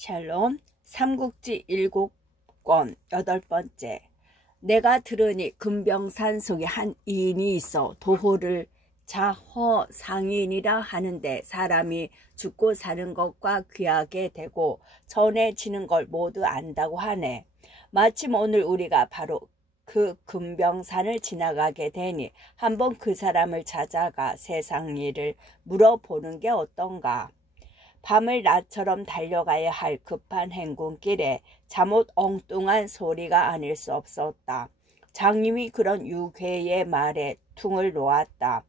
샬롬 삼국지 7권 8번째. 내가 들으니 금병산 속에 한 이인이 있어 도호를 자허상인이라 하는데 사람이 죽고 사는 것과 귀하게 되고 전해지는 걸 모두 안다고 하네. 마침 오늘 우리가 바로 그 금병산을 지나가게 되니 한번 그 사람을 찾아가 세상 일을 물어보는 게 어떤가. 밤을 낮처럼 달려가야 할 급한 행군길에 잠옷 엉뚱한 소리가 아닐 수 없었다. 장님이 그런 유괴의 말에 퉁을 놓았다.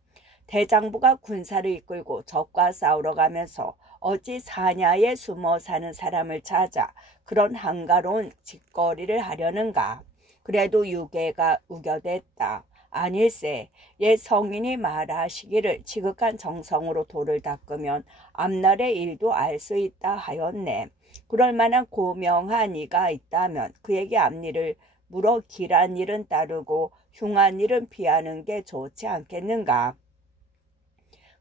대장부가 군사를 이끌고 적과 싸우러 가면서 어찌 사냐에 숨어 사는 사람을 찾아 그런 한가로운 짓거리를 하려는가. 그래도 유괴가 우겨댔다. 아닐세, 옛 성인이 말하시기를 지극한 정성으로 돌을 닦으면 앞날의 일도 알 수 있다 하였네. 그럴 만한 고명한 이가 있다면 그에게 앞일을 물어 길한 일은 따르고 흉한 일은 피하는 게 좋지 않겠는가.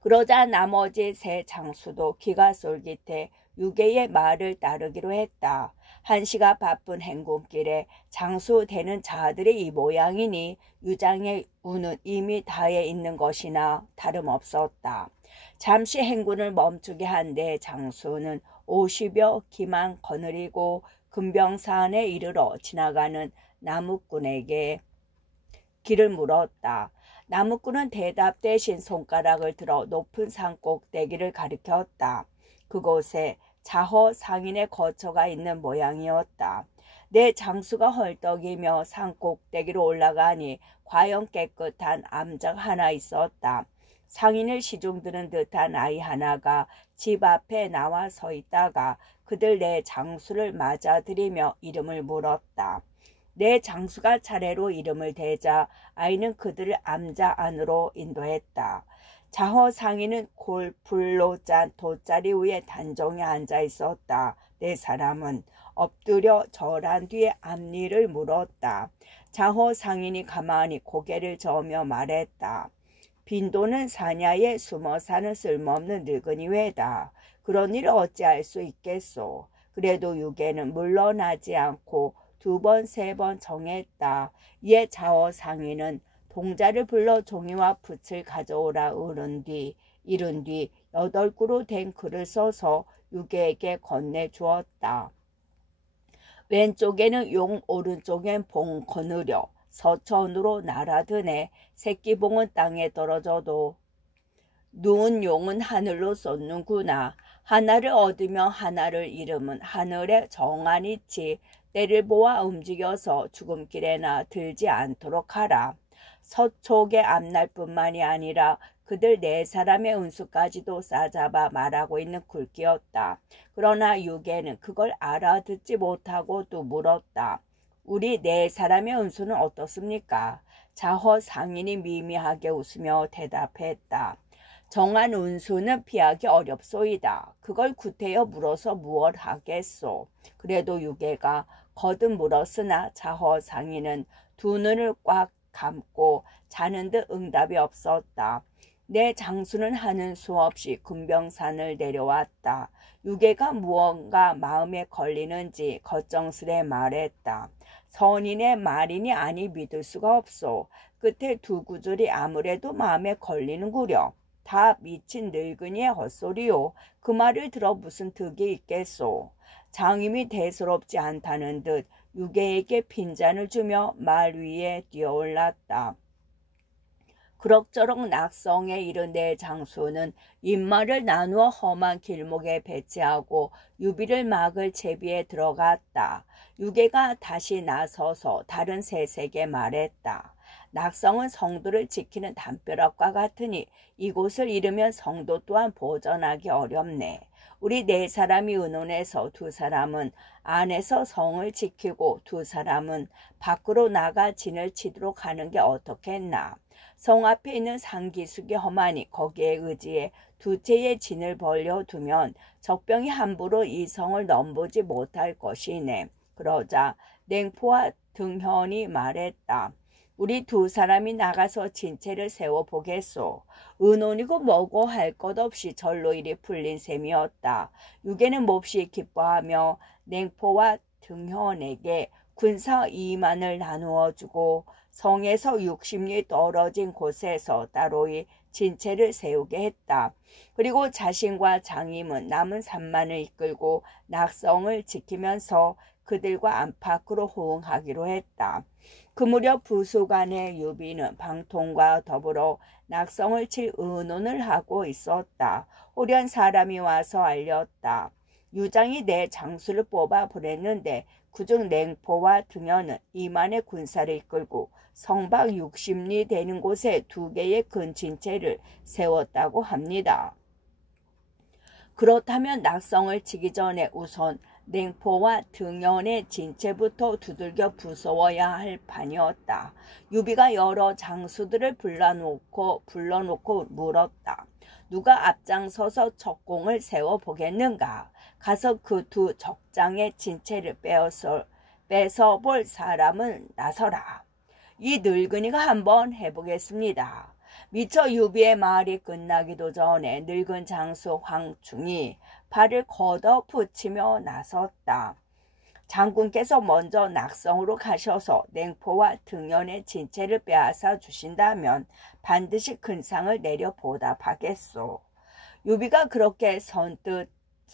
그러자 나머지 세 장수도 기가 쏠깃해 유괴의 말을 따르기로 했다. 한시가 바쁜 행군길에 장수 되는 자들의 이 모양이니 유장의 운은 이미 다해 있는 것이나 다름없었다. 잠시 행군을 멈추게 한 네 장수는 50여 기만 거느리고 금병산에 이르러 지나가는 나무꾼에게 길을 물었다. 나무꾼은 대답 대신 손가락을 들어 높은 산 꼭대기를 가리켰다. 그곳에 자허상인의 거처가 있는 모양이었다. 내 장수가 헐떡이며 산 꼭대기로 올라가니 과연 깨끗한 암작 하나 있었다. 상인을 시중드는 듯한 아이 하나가 집 앞에 나와 서 있다가 그들 내 장수를 맞아들이며 이름을 물었다. 내 장수가 차례로 이름을 대자 아이는 그들을 암자 안으로 인도했다. 자허상인은 골불로 짠 돗자리 위에 단정히 앉아 있었다. 네 사람은 엎드려 절한 뒤에 앞일을 물었다. 자허상인이 가만히 고개를 저으며 말했다. 빈도는 사냐에 숨어 사는 쓸모없는 늙은이 외다. 그런 일을 어찌할 수 있겠소. 그래도 유괴는 물러나지 않고 2번, 3번 정했다. 이에 자허상인은 동자를 불러 종이와 붓을 가져오라 이른 뒤 8구로 된 글을 써서 유괴에게 건네주었다. 왼쪽에는 용, 오른쪽엔 봉 거느려 서천으로 날아드네. 새끼봉은 땅에 떨어져도 누운 용은 하늘로 솟는구나. 하나를 얻으며 하나를 잃으면 하늘에 정한이치 때를 보아 움직여서 죽음길에나 들지 않도록 하라. 서촉의 앞날뿐만이 아니라 그들 네 사람의 운수까지도 싸잡아 말하고 있는 굵기였다. 그러나 유괴는 그걸 알아듣지 못하고 또 물었다. 우리 네 사람의 운수는 어떻습니까? 자허상인이 미미하게 웃으며 대답했다. 정한 운수는 피하기 어렵소이다. 그걸 구태여 물어서 무얼 하겠소. 그래도 유괴가 거듭 물었으나 자허상인은 두 눈을 꽉 감고 자는 듯 응답이 없었다. 내 장수는 하는 수 없이 금병산을 내려왔다. 유괴가 무언가 마음에 걸리는지 걱정스레 말했다. 선인의 말이니 아니 믿을 수가 없소. 끝에 두 구절이 아무래도 마음에 걸리는구려. 다 미친 늙은이의 헛소리요. 그 말을 들어 무슨 득이 있겠소. 장임이 대수롭지 않다는 듯 유괴에게 핀잔을 주며 말 위에 뛰어올랐다. 그럭저럭 낙성에 이른 네 장수는 인마를 나누어 험한 길목에 배치하고 유비를 막을 채비에 들어갔다. 유괴가 다시 나서서 다른 셋에게 말했다. 낙성은 성도를 지키는 담벼락과 같으니 이곳을 잃으면 성도 또한 보전하기 어렵네. 우리 네 사람이 의논해서 2사람은 안에서 성을 지키고 2사람은 밖으로 나가 진을 치도록 하는 게 어떻겠나. 성 앞에 있는 상기슭이 험하니 거기에 의지해 2채의 진을 벌려두면 적병이 함부로 이 성을 넘보지 못할 것이네. 그러자 냉포와 등현이 말했다. 우리 두 사람이 나가서 진체를 세워보겠소. 의논이고 뭐고 할 것 없이 절로 일이 풀린 셈이었다. 유계는 몹시 기뻐하며 냉포와 등현에게 군사 2만을 나누어 주고 성에서 60리 떨어진 곳에서 따로이 진체를 세우게 했다. 그리고 자신과 장임은 남은 3만을 이끌고 낙성을 지키면서 그들과 안팎으로 호응하기로 했다. 그 무렵 부수간의 유비는 방통과 더불어 낙성을 칠 의논을 하고 있었다. 호련 사람이 와서 알렸다. 유장이 내 장수를 뽑아 보냈는데 그중 냉포와 등현은 2만의 군사를 이끌고 성박 60리 되는 곳에 2개의 큰 진체를 세웠다고 합니다. 그렇다면 낙성을 치기 전에 우선 냉포와 등현의 진체부터 두들겨 부숴야 할 판이었다. 유비가 여러 장수들을 불러놓고 물었다. 누가 앞장서서 적공을 세워보겠는가? 가서 그 두 적장의 진체를 뺏어볼 사람은 나서라. 이 늙은이가 한번 해보겠습니다. 미처 유비의 말이 끝나기도 전에 늙은 장수 황충이 발을 걷어붙이며 나섰다. 장군께서 먼저 낙성으로 가셔서 냉포와 등현의 진체를 빼앗아 주신다면 반드시 큰 상을 내려 보답하겠소. 유비가 그렇게 선뜻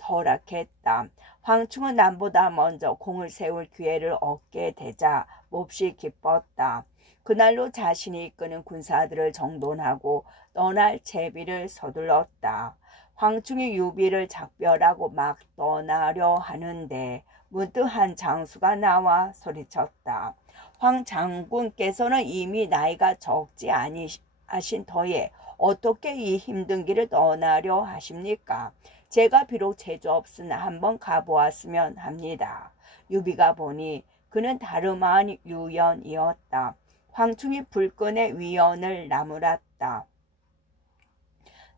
허락했다. 황충은 남보다 먼저 공을 세울 기회를 얻게 되자 몹시 기뻤다. 그날로 자신이 이끄는 군사들을 정돈하고 떠날 채비를 서둘렀다. 황충이 유비를 작별하고 막 떠나려 하는데 문득 한 장수가 나와 소리쳤다. 황 장군께서는 이미 나이가 적지 아니하신 터에 어떻게 이 힘든 길을 떠나려 하십니까? 제가 비록 재주 없으나 한번 가보았으면 합니다. 유비가 보니 그는 다름 아닌 유연이었다. 황충이 불끈의 위연을 나무랐다.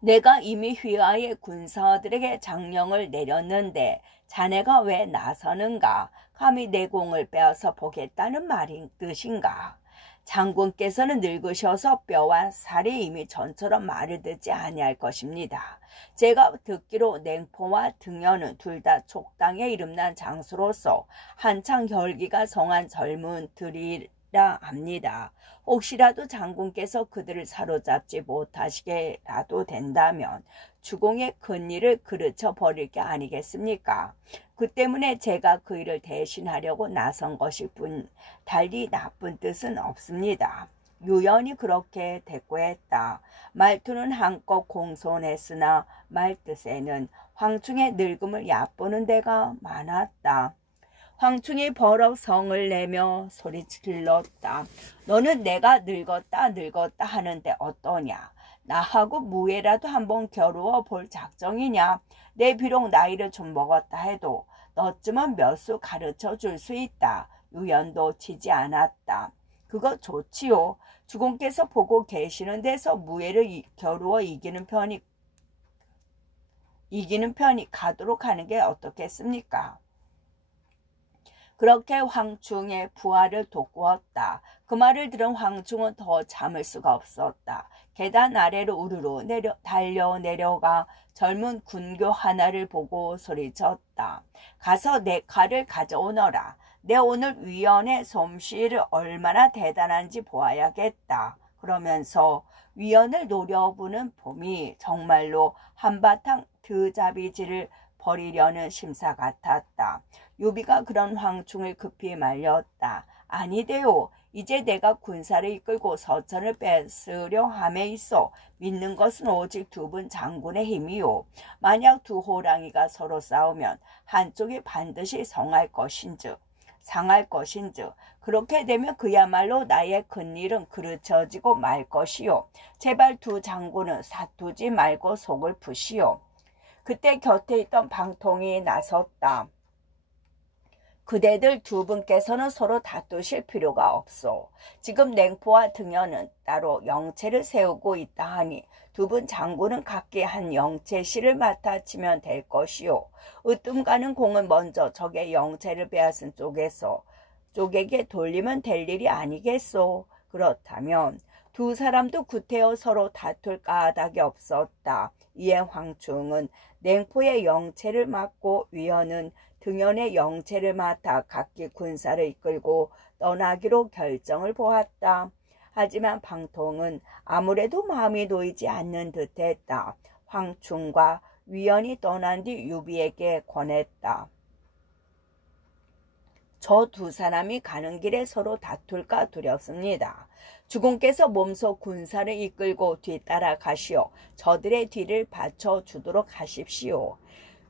내가 이미 휘하의 군사들에게 장령을 내렸는데 자네가 왜 나서는가? 감히 내 공을 빼앗아 보겠다는 말인 뜻인가? 장군께서는 늙으셔서 뼈와 살이 이미 전처럼 마르지 아니할 것입니다. 제가 듣기로 냉포와 등현은 둘 다 촉당에 이름난 장수로서 한창 혈기가 성한 젊은들이라 합니다. 혹시라도 장군께서 그들을 사로잡지 못하시게라도 된다면 주공의 큰 일을 그르쳐 버릴 게 아니겠습니까? 그 때문에 제가 그 일을 대신하려고 나선 것일 뿐 달리 나쁜 뜻은 없습니다. 유연이 그렇게 대꾸했다. 말투는 한껏 공손했으나 말뜻에는 황충의 늙음을 얕보는 데가 많았다. 황충이 버럭 성을 내며 소리 질렀다. 너는 내가 늙었다 하는데 어떠냐? 나하고 무예라도 한번 겨루어 볼 작정이냐? 내 비록 나이를 좀 먹었다 해도 너쯤은 몇 수 가르쳐 줄 수 있다. 유연도 치지 않았다. 그거 좋지요. 주공께서 보고 계시는 데서 무예를 겨루어 이기는 편이 가도록 하는 게 어떻겠습니까? 그렇게 황충의 부하를 돋구었다. 그 말을 들은 황충은 더 참을 수가 없었다. 계단 아래로 우르르 달려 내려가 젊은 군교 하나를 보고 소리쳤다. 가서 내 칼을 가져오너라. 내 오늘 위원의 솜씨를 얼마나 대단한지 보아야겠다. 그러면서 위원을 노려보는 봄이 정말로 한바탕 드자비질을 벌이려는 심사 같았다. 유비가 그런 황충을 급히 말렸다. 아니되요. 이제 내가 군사를 이끌고 서천을 뺏으려 함에 있어 믿는 것은 오직 두 분 장군의 힘이요. 만약 두 호랑이가 서로 싸우면 한쪽이 반드시 상할 것인즉 그렇게 되면 그야말로 나의 큰일은 그르쳐지고 말 것이요. 제발 두 장군은 사투지 말고 속을 푸시오. 그때 곁에 있던 방통이 나섰다. 그대들 두 분께서는 서로 다투실 필요가 없소. 지금 냉포와 등현은 따로 영체를 세우고 있다 하니 두 분 장군은 각기 한 영체실을 맡아 치면 될 것이요. 으뜸 가는 공은 먼저 적의 영체를 빼앗은 쪽에게 돌리면 될 일이 아니겠소. 그렇다면 두 사람도 구태여 서로 다툴 까닭이 없었다. 이에 황충은 냉포의 영체를 맡고 위원은 등연의 영체를 맡아 각기 군사를 이끌고 떠나기로 결정을 보았다. 하지만 방통은 아무래도 마음이 놓이지 않는 듯했다. 황충과 위원이 떠난 뒤 유비에게 권했다. 저 두 사람이 가는 길에 서로 다툴까 두렵습니다. 주공께서 몸소 군사를 이끌고 뒤따라 가시오. 저들의 뒤를 받쳐주도록 하십시오.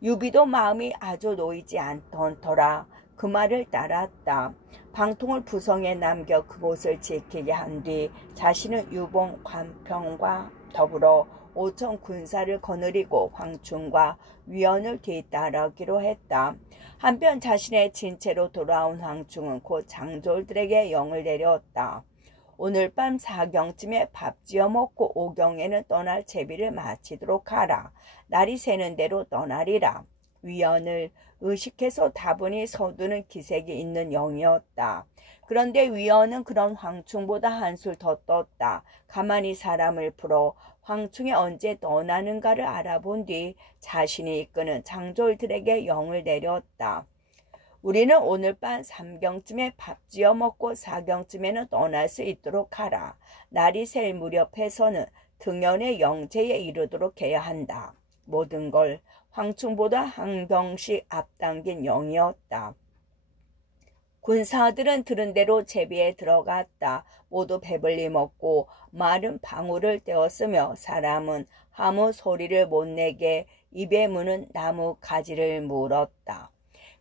유비도 마음이 아주 놓이지 않던터라 그 말을 따랐다. 방통을 부성에 남겨 그곳을 지키게 한 뒤 자신은 유봉 관평과 더불어 5천 군사를 거느리고 황충과 위원을 뒤따르기로 했다. 한편 자신의 진체로 돌아온 황충은 곧 장졸들에게 영을 내렸다. 오늘 밤 4경쯤에 밥 지어 먹고 5경에는 떠날 채비를 마치도록 하라. 날이 새는 대로 떠나리라. 위원을 의식해서 다분히 서두는 기색이 있는 영이었다. 그런데 위원은 그런 황충보다 한술 더 떴다. 가만히 사람을 풀어 황충이 언제 떠나는가를 알아본 뒤 자신이 이끄는 장졸들에게 영을 내렸다. 우리는 오늘 밤 3경쯤에 밥 지어 먹고 4경쯤에는 떠날 수 있도록 하라. 날이 셀 무렵에서는 등연의 영제에 이르도록 해야 한다. 모든 걸 황충보다 한 경씩 앞당긴 영이었다. 군사들은 들은 대로 제비에 들어갔다. 모두 배불리 먹고 마른 방울을 떼었으며 사람은 아무 소리를 못 내게 입에 무는 나무 가지를 물었다.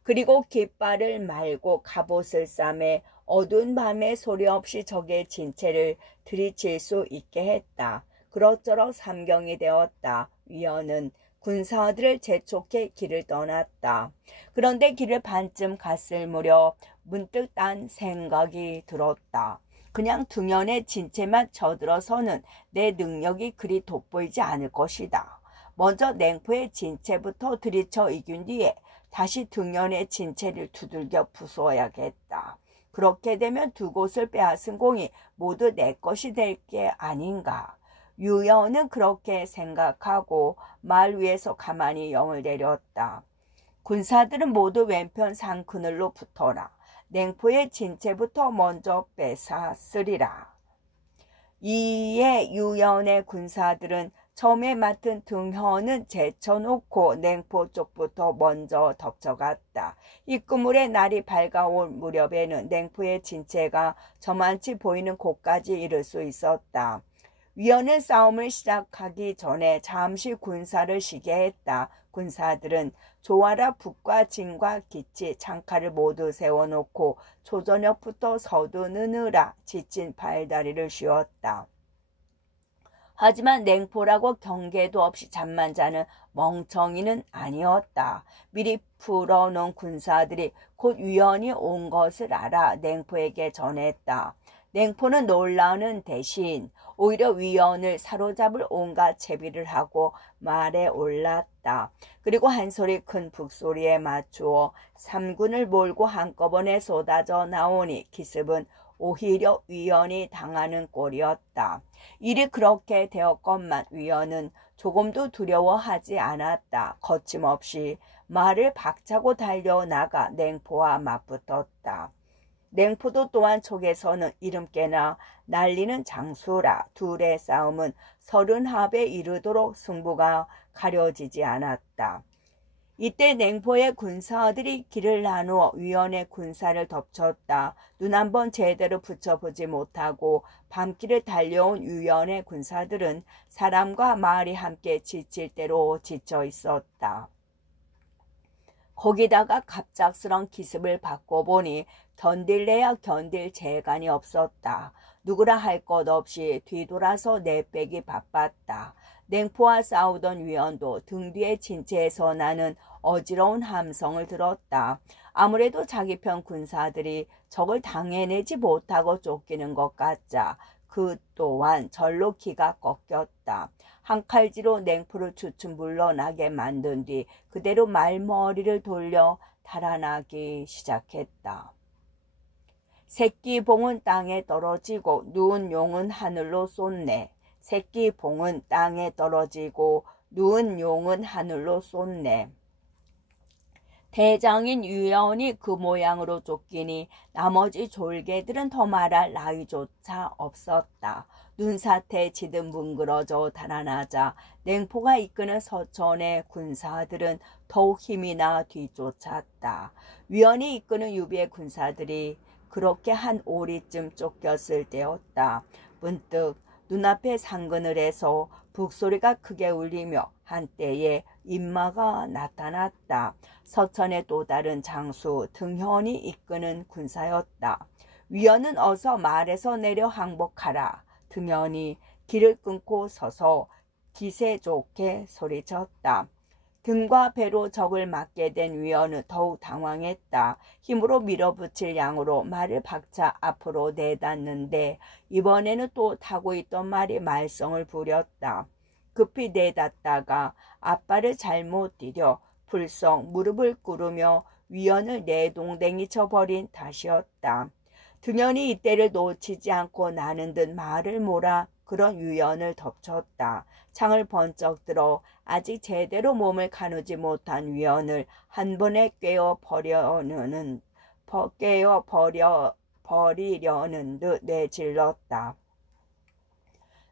그리고 깃발을 말고 갑옷을 싸매 어두운 밤에 소리 없이 적의 진체를 들이칠 수 있게 했다. 그럭저럭 3경이 되었다. 위원은 군사들을 재촉해 길을 떠났다. 그런데 길을 반쯤 갔을 무렵 문득 딴 생각이 들었다. 그냥 등연의 진체만 쳐들어서는 내 능력이 그리 돋보이지 않을 것이다. 먼저 냉포의 진체부터 들이쳐 이긴 뒤에 다시 등연의 진체를 두들겨 부숴야겠다. 그렇게 되면 두 곳을 빼앗은 공이 모두 내 것이 될 게 아닌가. 유여는 그렇게 생각하고 말 위에서 가만히 영을 내렸다. 군사들은 모두 왼편 산 그늘로 붙어라. 냉포의 진체부터 먼저 뺏었으리라. 이에 유연의 군사들은 처음에 맡은 등현은 제쳐놓고 냉포 쪽부터 먼저 덮쳐갔다. 입구물에 날이 밝아올 무렵에는 냉포의 진체가 저만치 보이는 곳까지 이를 수 있었다. 위원은 싸움을 시작하기 전에 잠시 군사를 쉬게 했다. 군사들은 조아라 북과 진과 기치, 창칼을 모두 세워놓고 초저녁부터 서두르느라 지친 팔다리를 쉬었다. 하지만 냉포라고 경계도 없이 잠만 자는 멍청이는 아니었다. 미리 풀어놓은 군사들이 곧 위원이 온 것을 알아 냉포에게 전했다. 냉포는 놀라는 대신 오히려 위원을 사로잡을 온갖 채비를 하고 말에 올랐다. 그리고 한 소리 큰 북소리에 맞추어 3군을 몰고 한꺼번에 쏟아져 나오니 기습은 오히려 위원이 당하는 꼴이었다. 일이 그렇게 되었건만 위원은 조금도 두려워하지 않았다. 거침없이 말을 박차고 달려나가 냉포와 맞붙었다. 냉포도 또한 촉에서는 이름께나 날리는 장수라. 둘의 싸움은 30합에 이르도록 승부가 가려지지 않았다. 이때 냉포의 군사들이 길을 나누어 위원의 군사를 덮쳤다. 눈 한번 제대로 붙여보지 못하고 밤길을 달려온 위원의 군사들은 사람과 말이 함께 지칠 대로 지쳐 있었다. 거기다가 갑작스런 기습을 받고 보니 견딜래야 견딜 재간이 없었다. 누구라 할 것 없이 뒤돌아서 내빼기 바빴다. 냉포와 싸우던 위원도 등 뒤의 진체에서 나는 어지러운 함성을 들었다. 아무래도 자기 편 군사들이 적을 당해내지 못하고 쫓기는 것 같자 그 또한 절로 기가 꺾였다. 한 칼질로 냉포를 주춤 물러나게 만든 뒤 그대로 말머리를 돌려 달아나기 시작했다. 새끼 봉은 땅에 떨어지고 누운 용은 하늘로 쏟네. 새끼 봉은 땅에 떨어지고 누운 용은 하늘로 쏟네. 대장인 유연이 그 모양으로 쫓기니 나머지 졸개들은 더 말할 나위조차 없었다. 눈사태 지듯 뭉그러져 달아나자 냉포가 이끄는 서천의 군사들은 더욱 힘이 나 뒤쫓았다. 위원이 이끄는 유비의 군사들이 그렇게 한 오리쯤 쫓겼을 때였다. 문득 눈앞에 상그늘에서 북소리가 크게 울리며 한때에 인마가 나타났다. 서천의 또 다른 장수 등현이 이끄는 군사였다. 위원은 어서 말에서 내려 항복하라. 등현이 길을 끊고 서서 기세 좋게 소리쳤다. 등과 배로 적을 맞게 된 위원은 더욱 당황했다. 힘으로 밀어붙일 양으로 말을 박차 앞으로 내닫는데 이번에는 또 타고 있던 말이 말썽을 부렸다. 급히 내닫다가 앞발을 잘못 디뎌 불성 무릎을 꿇으며 위원을 내동댕이 쳐버린 탓이었다. 등현이 이때를 놓치지 않고 나는 듯 말을 몰아 그런 위원을 덮쳤다. 창을 번쩍 들어 아직 제대로 몸을 가누지 못한 위원을 한 번에 버리려는 듯 내질렀다.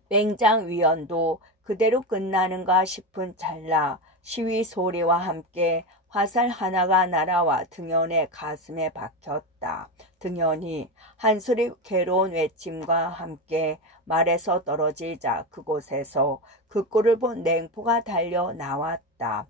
맹장 위원도 그대로 끝나는가 싶은 찰나 시위 소리와 함께 화살 하나가 날아와 등현의 가슴에 박혔다. 등현이 한 소리 괴로운 외침과 함께 말에서 떨어지자 그곳에서 그 꼴을 본 냉포가 달려 나왔다.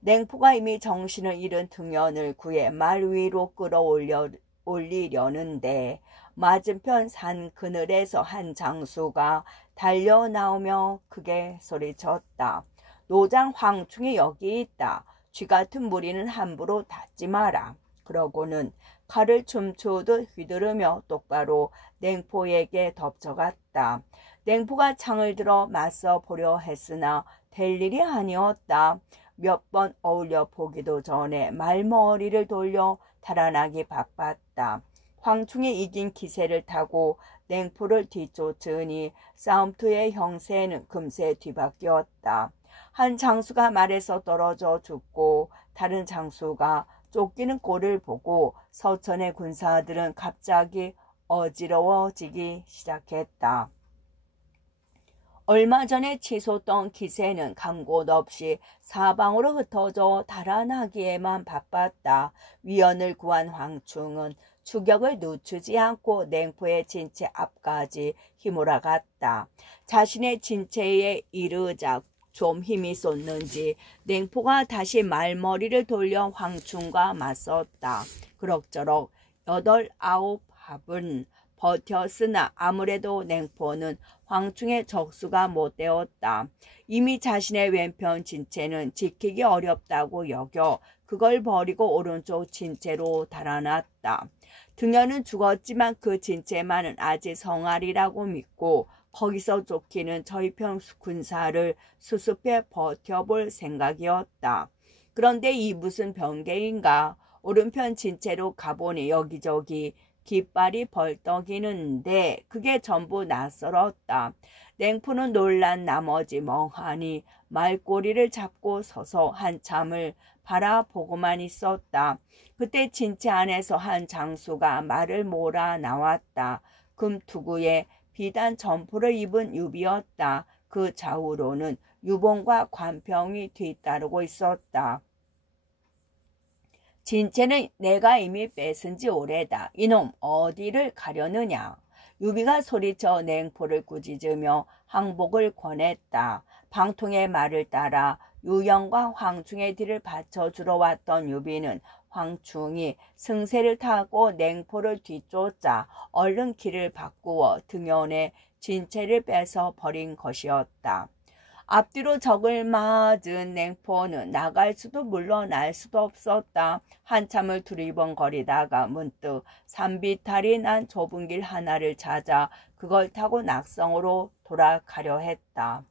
냉포가 이미 정신을 잃은 등현을 구해 말 위로 끌어올리려는데 맞은편 산 그늘에서 한 장수가 달려 나오며 크게 소리쳤다. 노장 황충이 여기 있다. 쥐 같은 무리는 함부로 닿지 마라. 그러고는 칼을 춤추듯 휘두르며 똑바로 냉포에게 덮쳐갔다. 냉포가 창을 들어 맞서 보려 했으나 될 일이 아니었다. 몇 번 어울려 보기도 전에 말머리를 돌려 달아나기 바빴다. 황충이 이긴 기세를 타고 냉포를 뒤쫓으니 싸움투의 형세는 금세 뒤바뀌었다. 한 장수가 말에서 떨어져 죽고 다른 장수가 쫓기는 꼴을 보고 서천의 군사들은 갑자기 어지러워지기 시작했다. 얼마 전에 치솟던 기세는 간 곳 없이 사방으로 흩어져 달아나기에만 바빴다. 위원을 구한 황충은 추격을 늦추지 않고 냉포의 진체 앞까지 휘몰아갔다. 자신의 진체에 이르자 좀 힘이 솟는지 냉포가 다시 말머리를 돌려 황충과 맞섰다. 그럭저럭 8, 9합은 버텼으나 아무래도 냉포는 황충의 적수가 못 되었다. 이미 자신의 왼편 진체는 지키기 어렵다고 여겨 그걸 버리고 오른쪽 진체로 달아났다. 등현은 죽었지만 그 진체만은 아직 성하리라고 믿고 거기서 쫓기는 저희 편 군사를 수습해 버텨볼 생각이었다. 그런데 이 무슨 변개인가. 오른편 진체로 가보니 여기저기 깃발이 벌떡이는데 그게 전부 낯설었다. 냉포는 놀란 나머지 멍하니 말꼬리를 잡고 서서 한참을 바라보고만 있었다. 그때 진체 안에서 한 장수가 말을 몰아 나왔다. 금투구에 비단 점포를 입은 유비였다. 그 좌우로는 유봉과 관평이 뒤따르고 있었다. 진체는 내가 이미 뺏은 지 오래다. 이놈 어디를 가려느냐. 유비가 소리쳐 냉포를 꾸짖으며 항복을 권했다. 방통의 말을 따라 유영과 황충의 뒤를 받쳐주러 왔던 유비는 황충이 승세를 타고 냉포를 뒤쫓자 얼른 길을 바꾸어 등현의 진체를 뺏어 버린 것이었다. 앞뒤로 적을 맞은 냉포는 나갈 수도 물러날 수도 없었다. 한참을 두리번거리다가 문득 산비탈이 난 좁은 길 하나를 찾아 그걸 타고 낙성으로 돌아가려 했다.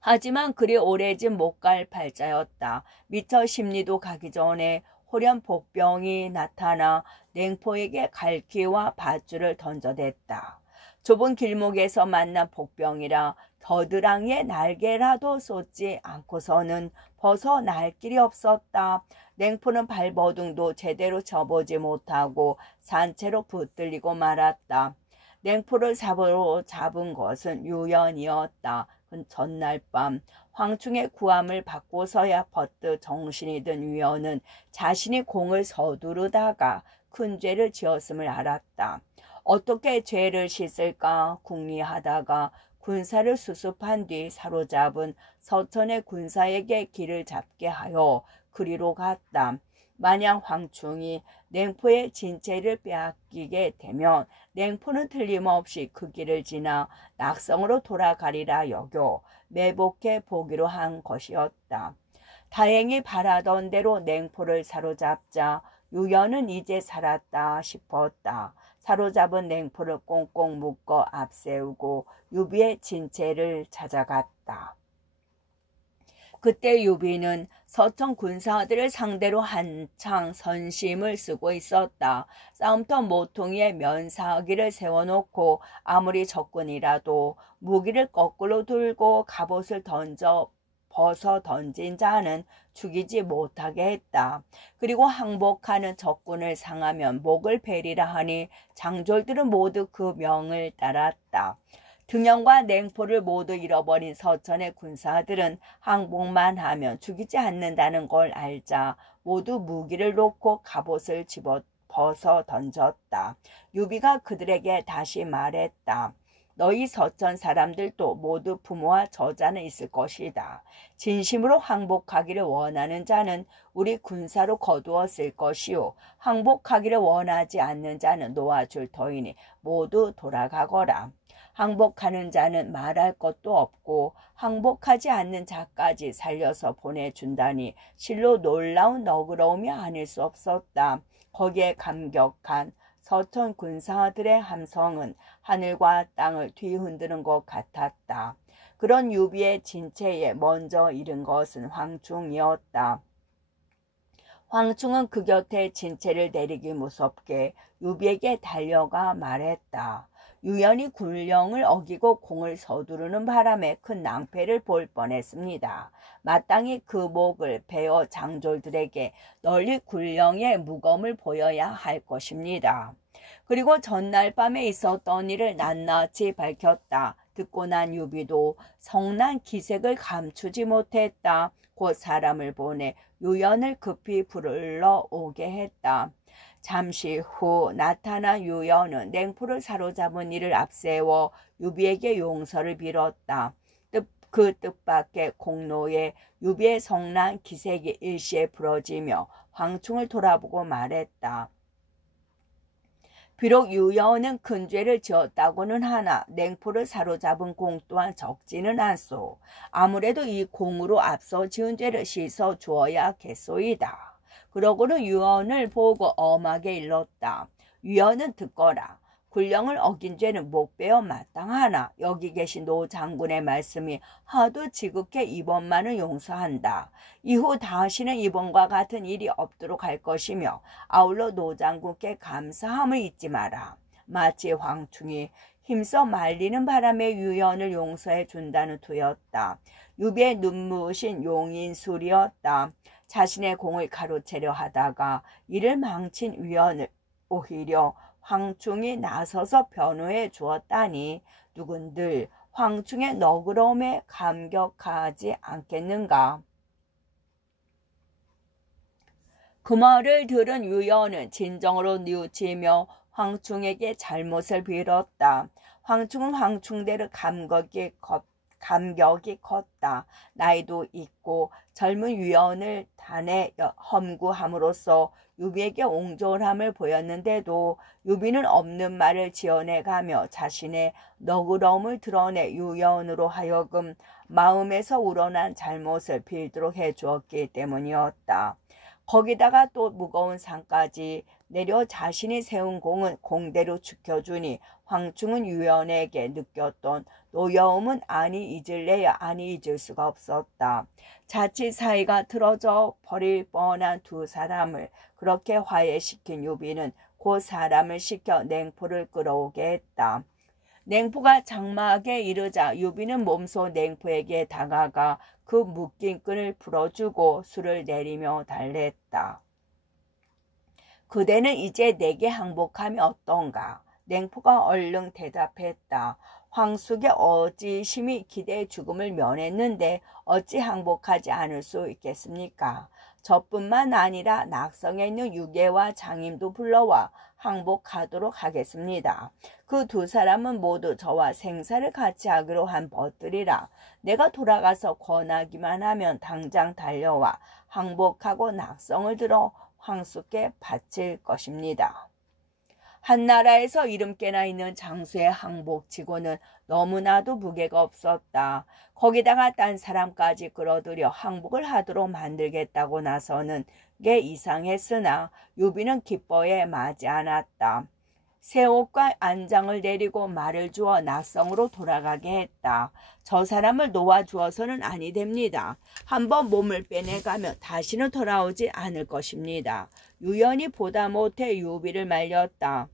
하지만 그리 오래진 못 갈 팔자였다. 미처 십리도 가기 전에 호련 복병이 나타나 냉포에게 갈퀴와 밧줄을 던져댔다. 좁은 길목에서 만난 복병이라 겨드랑이에 날개라도 쏟지 않고서는 벗어날 길이 없었다. 냉포는 발버둥도 제대로 쳐보지 못하고 산채로 붙들리고 말았다. 냉포를 사고로 잡은 것은 유연이었다. 전날 밤 황충의 구함을 받고서야 버뜩 정신이 든 유연은 자신이 공을 서두르다가 큰 죄를 지었음을 알았다. 어떻게 죄를 씻을까 궁리하다가 군사를 수습한 뒤 사로잡은 서천의 군사에게 길을 잡게 하여 그리로 갔다. 만약 황충이 냉포의 진체를 빼앗기게 되면 냉포는 틀림없이 그 길을 지나 낙성으로 돌아가리라 여겨 매복해 보기로 한 것이었다. 다행히 바라던 대로 냉포를 사로잡자 유연은 이제 살았다 싶었다. 사로잡은 냉포를 꽁꽁 묶어 앞세우고 유비의 진체를 찾아갔다. 그때 유비는 서천 군사들을 상대로 한창 선심을 쓰고 있었다. 싸움터 모퉁이에 면사기를 세워놓고 아무리 적군이라도 무기를 거꾸로 들고 갑옷을 벗어 던진 자는 죽이지 못하게 했다. 그리고 항복하는 적군을 상하면 목을 베리라 하니 장졸들은 모두 그 명을 따랐다. 등영과 냉포를 모두 잃어버린 서천의 군사들은 항복만 하면 죽이지 않는다는 걸 알자 모두 무기를 놓고 갑옷을 벗어 던졌다. 유비가 그들에게 다시 말했다. 너희 서천 사람들도 모두 부모와 저자는 있을 것이다. 진심으로 항복하기를 원하는 자는 우리 군사로 거두었을 것이요. 항복하기를 원하지 않는 자는 놓아줄 터이니 모두 돌아가거라. 항복하는 자는 말할 것도 없고 항복하지 않는 자까지 살려서 보내준다니 실로 놀라운 너그러움이 아닐 수 없었다. 거기에 감격한 서천 군사들의 함성은 하늘과 땅을 뒤흔드는 것 같았다. 그런 유비의 진체에 먼저 잃은 것은 황충이었다. 황충은 그 곁에 진체를 내리기 무섭게 유비에게 달려가 말했다. 유연이 군령을 어기고 공을 서두르는 바람에 큰 낭패를 볼 뻔했습니다. 마땅히 그 목을 베어 장졸들에게 널리 군령의 무검을 보여야 할 것입니다. 그리고 전날 밤에 있었던 일을 낱낱이 밝혔다. 듣고 난 유비도 성난 기색을 감추지 못했다. 곧 사람을 보내 유연을 급히 불러오게 했다. 잠시 후 나타난 유연은 냉포를 사로잡은 이를 앞세워 유비에게 용서를 빌었다. 그 뜻밖의 공로에 유비의 성난 기색이 일시에 부러지며 황충을 돌아보고 말했다. 비록 유연은 큰 죄를 지었다고는 하나 냉포를 사로잡은 공 또한 적지는 않소. 아무래도 이 공으로 앞서 지은 죄를 씻어 주어야겠소이다. 그러고는 유연을 보고 엄하게 일렀다. 유연은 듣거라. 군령을 어긴 죄는 목베어 마땅하나 여기 계신 노 장군의 말씀이 하도 지극해 이번만은 용서한다. 이후 다시는 이번과 같은 일이 없도록 할 것이며 아울러 노 장군께 감사함을 잊지 마라. 마치 황충이 힘써 말리는 바람에 유연을 용서해 준다는 투였다. 유비의 눈부신 용인술이었다. 자신의 공을 가로채려 하다가 이를 망친 유연을 오히려 황충이 나서서 변호해 주었다니 누군들 황충의 너그러움에 감격하지 않겠는가. 그 말을 들은 유연은 진정으로 뉘우치며 황충에게 잘못을 빌었다. 황충은 황충대로 감격이 컸다. 나이도 있고 젊은 유연을 단에 험구함으로써 유비에게 옹졸함을 보였는데도 유비는 없는 말을 지어내가며 자신의 너그러움을 드러내 유연으로 하여금 마음에서 우러난 잘못을 빌도록 해주었기 때문이었다. 거기다가 또 무거운 산까지 내려 자신이 세운 공은 공대로 지켜주니 황충은 유연에게 느꼈던 노여움은 아니 잊을래야 아니 잊을 수가 없었다. 자칫 사이가 틀어져 버릴 뻔한 두 사람을 그렇게 화해시킨 유비는 그 사람을 시켜 냉포를 끌어오게 했다. 냉포가 장막에 이르자 유비는 몸소 냉포에게 다가가 그 묶인 끈을 풀어주고 술을 내리며 달랬다. 그대는 이제 내게 항복하면 어떤가? 냉포가 얼른 대답했다. 황숙의 어지심이 기대의 죽음을 면했는데 어찌 항복하지 않을 수 있겠습니까? 저뿐만 아니라 낙성에 있는 유계와 장임도 불러와 항복하도록 하겠습니다. 그 두 사람은 모두 저와 생사를 같이 하기로 한 벗들이라 내가 돌아가서 권하기만 하면 당장 달려와 항복하고 낙성을 들어 황숙께 바칠 것입니다. 한나라에서 이름께나 있는 장수의 항복치고는 너무나도 무게가 없었다. 거기다가 딴 사람까지 끌어들여 항복을 하도록 만들겠다고 나서는 게 이상했으나 유비는 기뻐해 마지 않았다. 새 옷과 안장을 내리고 말을 주어 낙성으로 돌아가게 했다. 저 사람을 놓아주어서는 아니 됩니다. 한번 몸을 빼내가면 다시는 돌아오지 않을 것입니다. 유연히 보다 못해 유비를 말렸다.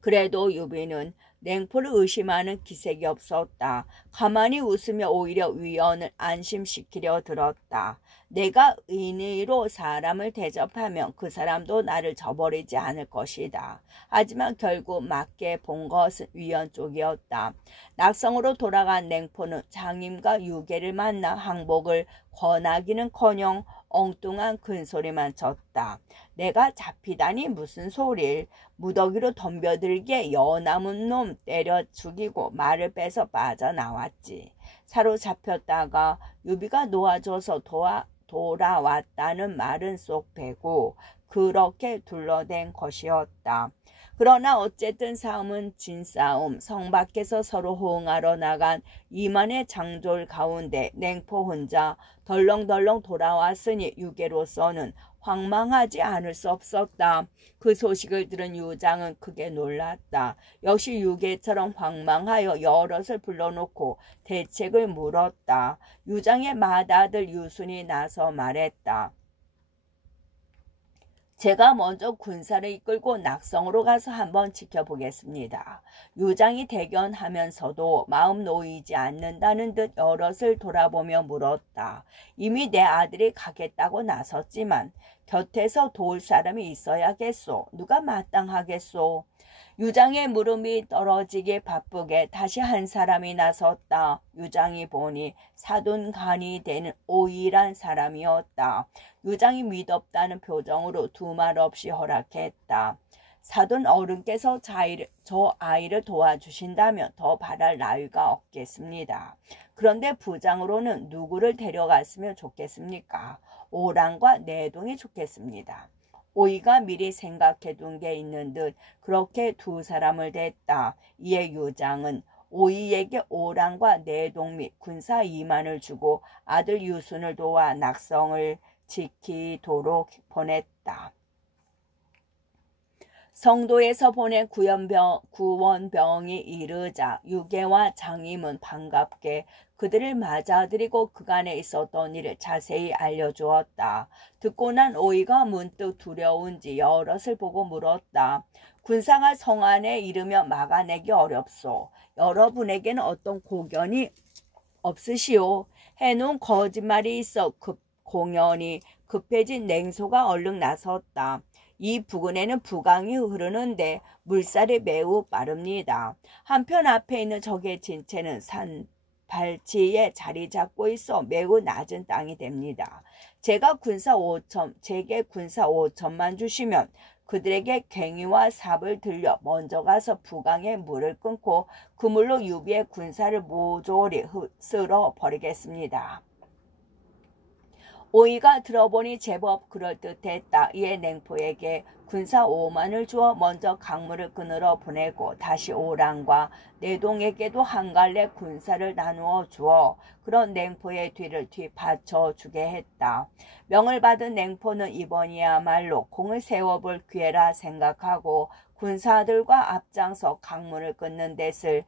그래도 유비는 냉포를 의심하는 기색이 없었다. 가만히 웃으며 오히려 위원을 안심시키려 들었다. 내가 인의로 사람을 대접하면 그 사람도 나를 저버리지 않을 것이다. 하지만 결국 맞게 본 것은 위원 쪽이었다. 낙성으로 돌아간 냉포는 장임과 유계를 만나 항복을 권하기는커녕 엉뚱한 큰소리만 쳤다. 내가 잡히다니 무슨 소릴. 무더기로 덤벼들게 여남은 놈 때려 죽이고 말을 빼서 빠져나왔지. 사로잡혔다가 유비가 놓아줘서 돌아왔다는 말은 쏙 빼고 그렇게 둘러댄 것이었다. 그러나 어쨌든 싸움은 진싸움. 성 밖에서 서로 호응하러 나간 이만의 장졸 가운데 냉포 혼자 덜렁덜렁 돌아왔으니 유계로서는 황망하지 않을 수 없었다. 그 소식을 들은 유장은 크게 놀랐다. 역시 유계처럼 황망하여 여럿을 불러놓고 대책을 물었다. 유장의 맏아들 유순이 나서 말했다. 제가 먼저 군사를 이끌고 낙성으로 가서 한번 지켜보겠습니다. 유장이 대견하면서도 마음 놓이지 않는다는 듯 여럿을 돌아보며 물었다. 이미 내 아들이 가겠다고 나섰지만 곁에서 도울 사람이 있어야겠소. 누가 마땅하겠소. 유장의 물음이 떨어지기 바쁘게 다시 한 사람이 나섰다. 유장이 보니 사돈간이 되는 오이란 사람이었다. 유장이 미덥다는 표정으로 두 말 없이 허락했다. 사돈 어른께서 저 아이를 도와주신다면 더 바랄 나위가 없겠습니다. 그런데 부장으로는 누구를 데려갔으면 좋겠습니까? 오랑과 내동이 좋겠습니다. 오이가 미리 생각해둔 게 있는 듯 그렇게 두 사람을 댔다. 이에 유장은 오이에게 오랑과 내동 및 군사 2만을 주고 아들 유순을 도와 낙성을 지키도록 보냈다. 성도에서 보낸 구원병이 이르자 유계와 장임은 반갑게 그들을 맞아들이고 그간에 있었던 일을 자세히 알려주었다. 듣고 난 오이가 문득 두려운지 여럿을 보고 물었다. 군사가 성 안에 이르며 막아내기 어렵소. 여러분에게는 어떤 고견이 없으시오. 해놓은 거짓말이 있어 공연히 급해진 냉소가 얼른 나섰다. 이 부근에는 부강이 흐르는데 물살이 매우 빠릅니다. 한편 앞에 있는 적의 진체는 산 발치에 자리 잡고 있어 매우 낮은 땅이 됩니다. 제게 군사 5천만 주시면 그들에게 괭이와 삽을 들려 먼저 가서 부강에 물을 끊고 그물로 유비의 군사를 모조리 쓸어 버리겠습니다. 오이가 들어보니 제법 그럴듯했다. 이에 냉포에게 군사 5만을 주어 먼저 강물을 끊으러 보내고 다시 오랑과 내동에게도 한 갈래 군사를 나누어 주어 그런 냉포의 뒤를 뒤받쳐 주게 했다. 명을 받은 냉포는 이번이야말로 공을 세워볼 기회라 생각하고 군사들과 앞장서 강물을 끊는 데를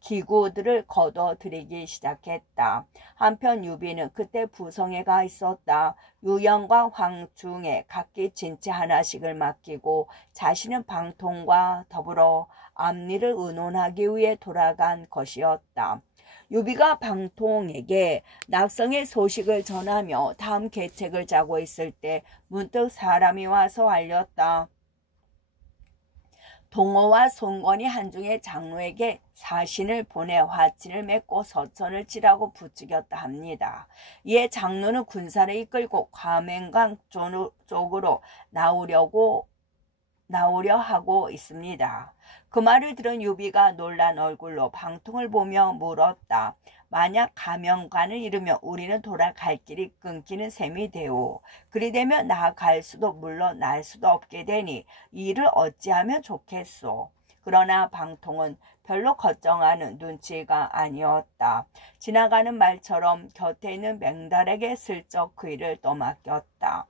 기구들을 거둬들이기 시작했다. 한편 유비는 그때 부성애가 있었다. 유영과 황중에 각기 진체 하나씩을 맡기고 자신은 방통과 더불어 앞일을 의논하기 위해 돌아간 것이었다. 유비가 방통에게 낙성의 소식을 전하며 다음 계책을 짜고 있을 때 문득 사람이 와서 알렸다. 동호와 송건이 한중의 장로에게 사신을 보내 화친을 맺고 서천을 치라고 부추겼다 합니다. 이에 장로는 군사를 이끌고 과맹강 쪽으로 나오려 하고 있습니다. 그 말을 들은 유비가 놀란 얼굴로 방통을 보며 물었다. 만약 가명관을 잃으면 우리는 돌아갈 길이 끊기는 셈이 되오. 그리 되면 나아갈 수도 물러날 수도 없게 되니 이를 어찌하면 좋겠소. 그러나 방통은 별로 걱정하는 눈치가 아니었다. 지나가는 말처럼 곁에 있는 맹달에게 슬쩍 그 일을 넘겼다.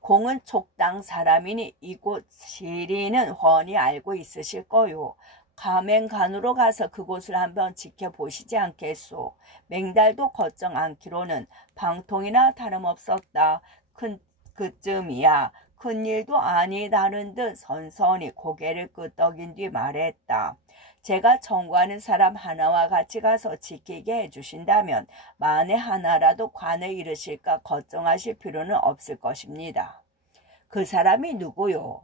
공은 촉당 사람이니 이곳 지리는 훤히 알고 있으실 거요. 가맹간으로 가서 그곳을 한번 지켜보시지 않겠소. 맹달도 걱정 않기로는 방통이나 다름없었다. 그쯤이야 큰일도 아니다는 듯 선선히 고개를 끄덕인 뒤 말했다. 제가 청구하는 사람 하나와 같이 가서 지키게 해주신다면 만에 하나라도 관을 잃으실까 걱정하실 필요는 없을 것입니다. 그 사람이 누구요?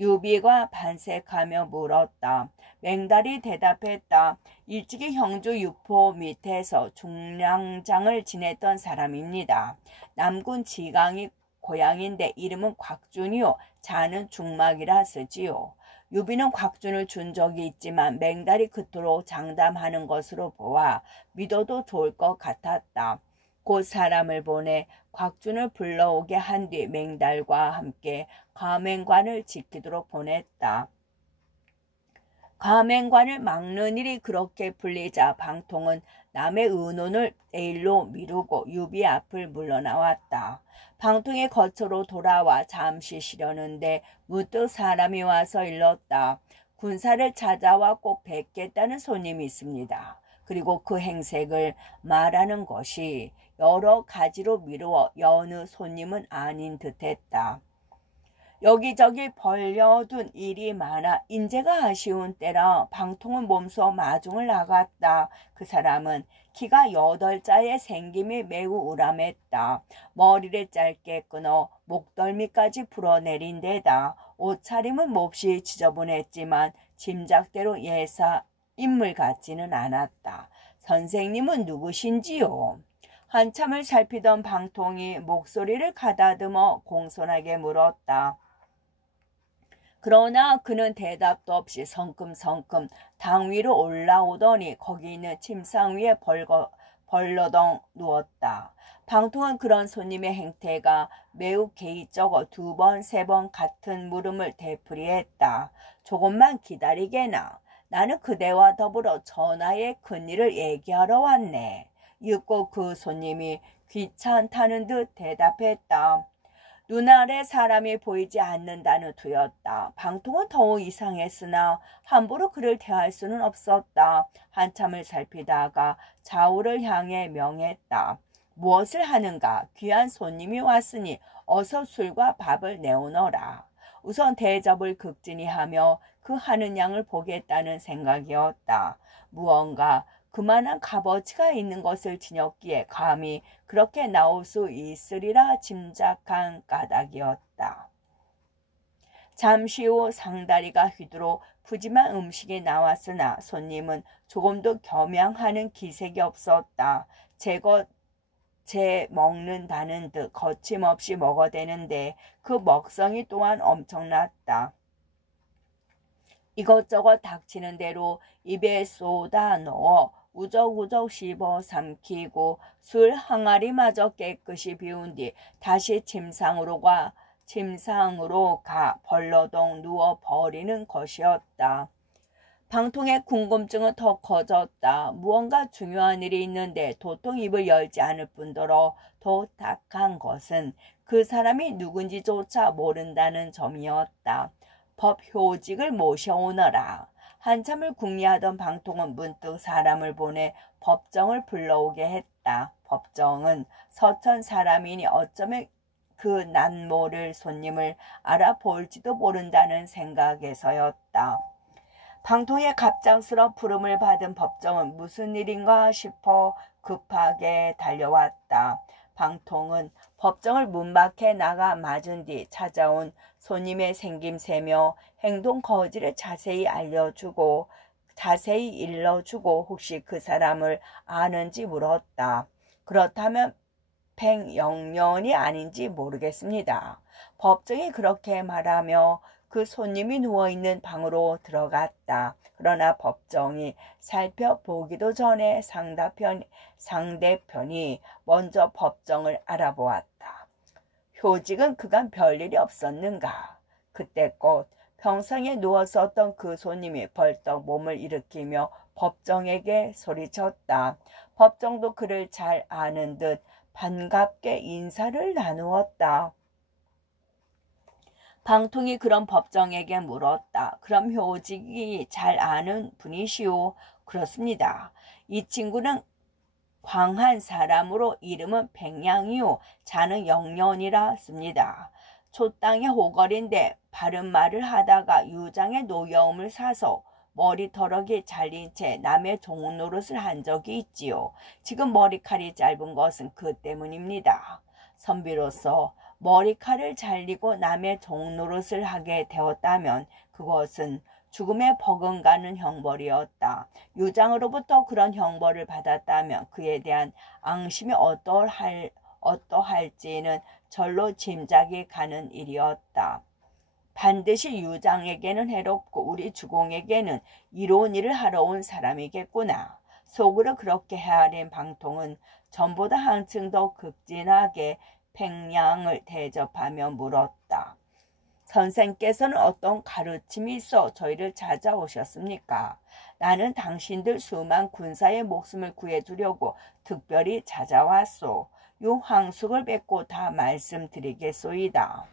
유비가 반색하며 물었다. 맹달이 대답했다. 일찍이 형주 유포 밑에서 중량장을 지냈던 사람입니다. 남군 지강이 고향인데 이름은 곽준이요. 자는 중막이라 쓰지요. 유비는 곽준을 준 적이 있지만 맹달이 그토록 장담하는 것으로 보아 믿어도 좋을 것 같았다. 곧 사람을 보내 곽준을 불러오게 한 뒤 맹달과 함께 가맹관을 지키도록 보냈다. 가맹관을 막는 일이 그렇게 불리자 방통은 남의 의논을 내일로 미루고 유비 앞을 물러나왔다. 방통의 거처로 돌아와 잠시 쉬려는데 문득 사람이 와서 일렀다. 군사를 찾아와 꼭 뵙겠다는 손님이 있습니다. 그리고 그 행색을 말하는 것이 여러 가지로 미루어 여느 손님은 아닌 듯했다. 여기저기 벌려둔 일이 많아 인재가 아쉬운 때라 방통은 몸소 마중을 나갔다. 그 사람은 키가 8자에 생김이 매우 우람했다. 머리를 짧게 끊어 목덜미까지 풀어내린 데다 옷차림은 몹시 지저분했지만 짐작대로 예사 인물 같지는 않았다. 선생님은 누구신지요? 한참을 살피던 방통이 목소리를 가다듬어 공손하게 물었다. 그러나 그는 대답도 없이 성큼성큼 당 위로 올라오더니 거기 있는 침상 위에 벌러덩 누웠다. 방통은 그런 손님의 행태가 매우 개의적어 2번, 3번 같은 물음을 되풀이했다. 조금만 기다리게나. 나는 그대와 더불어 전하의 큰일을 얘기하러 왔네. 읽고 그 손님이 귀찮다는 듯 대답했다. 눈 아래 사람이 보이지 않는다는 투였다. 방통은 더욱 이상했으나 함부로 그를 대할 수는 없었다. 한참을 살피다가 좌우를 향해 명했다. 무엇을 하는가? 귀한 손님이 왔으니 어서 술과 밥을 내오너라. 우선 대접을 극진히 하며 그 하는 양을 보겠다는 생각이었다. 무언가 그만한 값어치가 있는 것을 지녔기에 감히 그렇게 나올 수 있으리라 짐작한 까닭이었다. 잠시 후 상다리가 휘두르 푸짐한 음식이 나왔으나 손님은 조금도 겸양하는 기색이 없었다. 제 먹는다는 듯 거침없이 먹어대는데 그 먹성이 또한 엄청났다. 이것저것 닥치는 대로 입에 쏟아 넣어 우적우적 씹어 삼키고 술 항아리마저 깨끗이 비운 뒤 다시 침상으로 가 벌러덩 누워 버리는 것이었다. 방통의 궁금증은 더 커졌다. 무언가 중요한 일이 있는데 도통 입을 열지 않을 뿐더러 더 딱한 것은 그 사람이 누군지조차 모른다는 점이었다. 법효직을 모셔오너라. 한참을 궁리하던 방통은 문득 사람을 보내 법정을 불러오게 했다. 법정은 서천 사람이니 어쩌면 그 난모를 손님을 알아볼지도 모른다는 생각에서였다. 방통의 갑작스러운 부름을 받은 법정은 무슨 일인가 싶어 급하게 달려왔다. 방통은 법정을 문 밖에 나가 맞은 뒤 찾아온 손님의 생김새며 행동 거지를 자세히 일러주고 혹시 그 사람을 아는지 물었다. 그렇다면 팽영년이 아닌지 모르겠습니다. 법정이 그렇게 말하며 그 손님이 누워있는 방으로 들어갔다. 그러나 법정이 살펴보기도 전에 상대편이 먼저 법정을 알아보았다. 효직은 그간 별일이 없었는가. 그때껏 평상에 누웠었던 그 손님이 벌떡 몸을 일으키며 법정에게 소리쳤다. 법정도 그를 잘 아는 듯 반갑게 인사를 나누었다. 방통이 그런 법정에게 물었다. 그럼 효직이 잘 아는 분이시오? 그렇습니다. 이 친구는 광한 사람으로 이름은 백냥이요. 자는 영년이라 씁니다. 초땅의 호걸인데 바른 말을 하다가 유장의 노여움을 사서 머리터럭이 잘린 채 남의 종노릇을 한 적이 있지요. 지금 머리칼이 짧은 것은 그 때문입니다. 선비로서 머리칼을 잘리고 남의 종노릇을 하게 되었다면 그것은 죽음에 버금가는 형벌이었다. 유장으로부터 그런 형벌을 받았다면 그에 대한 앙심이 어떠할지는 절로 짐작이 가는 일이었다. 반드시 유장에게는 해롭고 우리 주공에게는 이로운 일을 하러 온 사람이겠구나. 속으로 그렇게 헤아린 방통은 전보다 한층 더 극진하게 팽냥을 대접하며 물었다. 선생께서는 어떤 가르침이 있어 저희를 찾아오셨습니까? 나는 당신들 수만 군사의 목숨을 구해주려고 특별히 찾아왔소. 요 황숙을 뵙고 다 말씀드리겠소이다.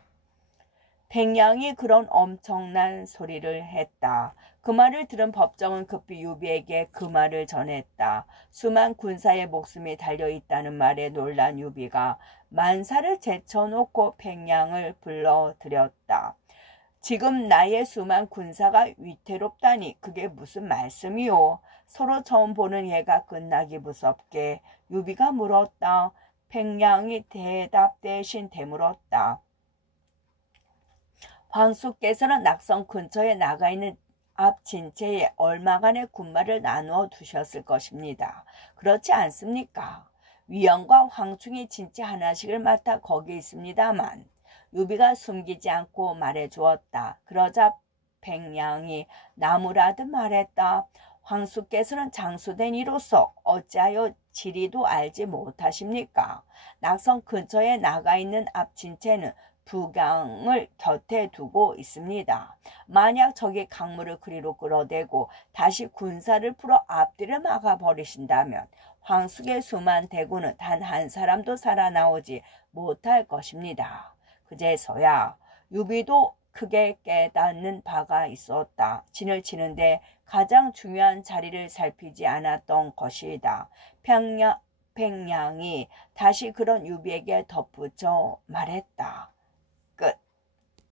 백냥이 그런 엄청난 소리를 했다. 그 말을 들은 법정은 급히 유비에게 그 말을 전했다. 수만 군사의 목숨이 달려있다는 말에 놀란 유비가 만사를 제쳐놓고 백냥을 불러들였다. 지금 나의 수만 군사가 위태롭다니 그게 무슨 말씀이오? 서로 처음 보는 예가 끝나기 무섭게 유비가 물었다. 백냥이 대답 대신 되물었다. 황수께서는 낙성 근처에 나가 있는 앞 진체에 얼마간의 군마를 나누어 두셨을 것입니다. 그렇지 않습니까? 위영과 황충이 진체 하나씩을 맡아 거기 있습니다만 유비가 숨기지 않고 말해주었다. 그러자 백냥이 나무라듯 말했다. 황수께서는 장수된 이로서 어찌하여 지리도 알지 못하십니까? 낙성 근처에 나가 있는 앞 진체는 부강을 곁에 두고 있습니다. 만약 적이 강물을 그리로 끌어대고 다시 군사를 풀어 앞뒤를 막아버리신다면 황숙의 수만 대군은 단 한 사람도 살아나오지 못할 것입니다. 그제서야 유비도 크게 깨닫는 바가 있었다. 진을 치는데 가장 중요한 자리를 살피지 않았던 것이다. 백냥이 다시 그런 유비에게 덧붙여 말했다.